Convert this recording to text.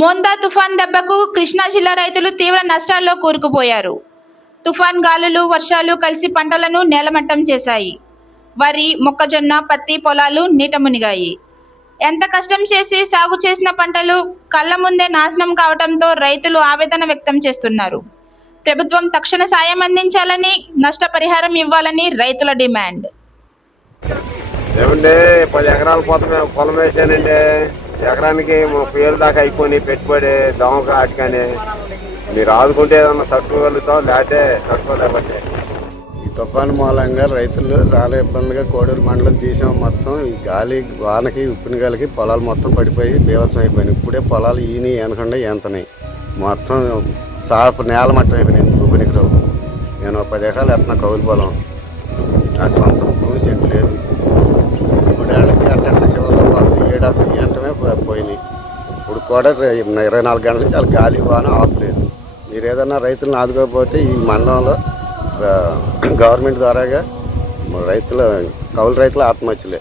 మోందా తుఫాన్ దెబ్బకు కృష్ణా జిల్లా రైతులు తీవ్ర నష్టాల్లో కూరుకుపోయారు. తుఫాన్ గాలులు వర్షాలు కలిసి పంటలను నేలమట్టం చేశాయి. వరి మొక్కజొన్న పత్తి పొలాలు నీట మునిగాయి. ఎంత కష్టం చేసి సాగు చేసిన పంటలు కళ్ళ ముందే నాశనం కావడంతో రైతులు ఆవేదన వ్యక్తం చేస్తున్నారు. ప్రభుత్వం తక్షణ సాయం అందించాలని నష్టపరిహారం ఇవ్వాలని రైతుల డిమాండ్. ఏమండి పది ఎకరాల పొలం పొలం వేసానండి. ఎకరానికి ముప్పై వేలు దాకా అయిపోయి పెట్టుబడి దోమ ఆటికని మీరు ఆదుకుంటే ఏదన్నా తట్టుకోగలుగుతాం లేకపోతే తట్టుకోలేకపోతే? ఈ తుఫాను మూలంగా రైతులు చాలా ఇబ్బందిగా కోడూరు మండలం తీసాం మొత్తం. ఈ గాలి వానకి ఉప్పిన గాలికి పొలాలు మొత్తం పడిపోయి బీభత్సం అయిపోయినాయి. ఇప్పుడే పొలాలు ఈని ఎనకుండా ఎంతనాయి మొత్తం సాపు నేల మట్టం అయిపోయినాయి. ఎందుకు పనికిరావు నేను పది ఎకరాలు ఎత్తున్నా కౌలు పొలం. నా సొంత భూమి చెట్టు లేదు. మూడేళ్ళకి అట్ట శివలో ఏడు అసలు పోయినాయి. ఇప్పుడు కూడా ఇరవై నాలుగు గంటల నుంచి అలా గాలి వాన ఆపలేదు. మీరు ఏదైనా రైతులను ఆదుకోకపోతే ఈ మండలంలో గవర్నమెంట్ ద్వారాగా రైతుల కౌలు రైతుల ఆత్మహత్యలే.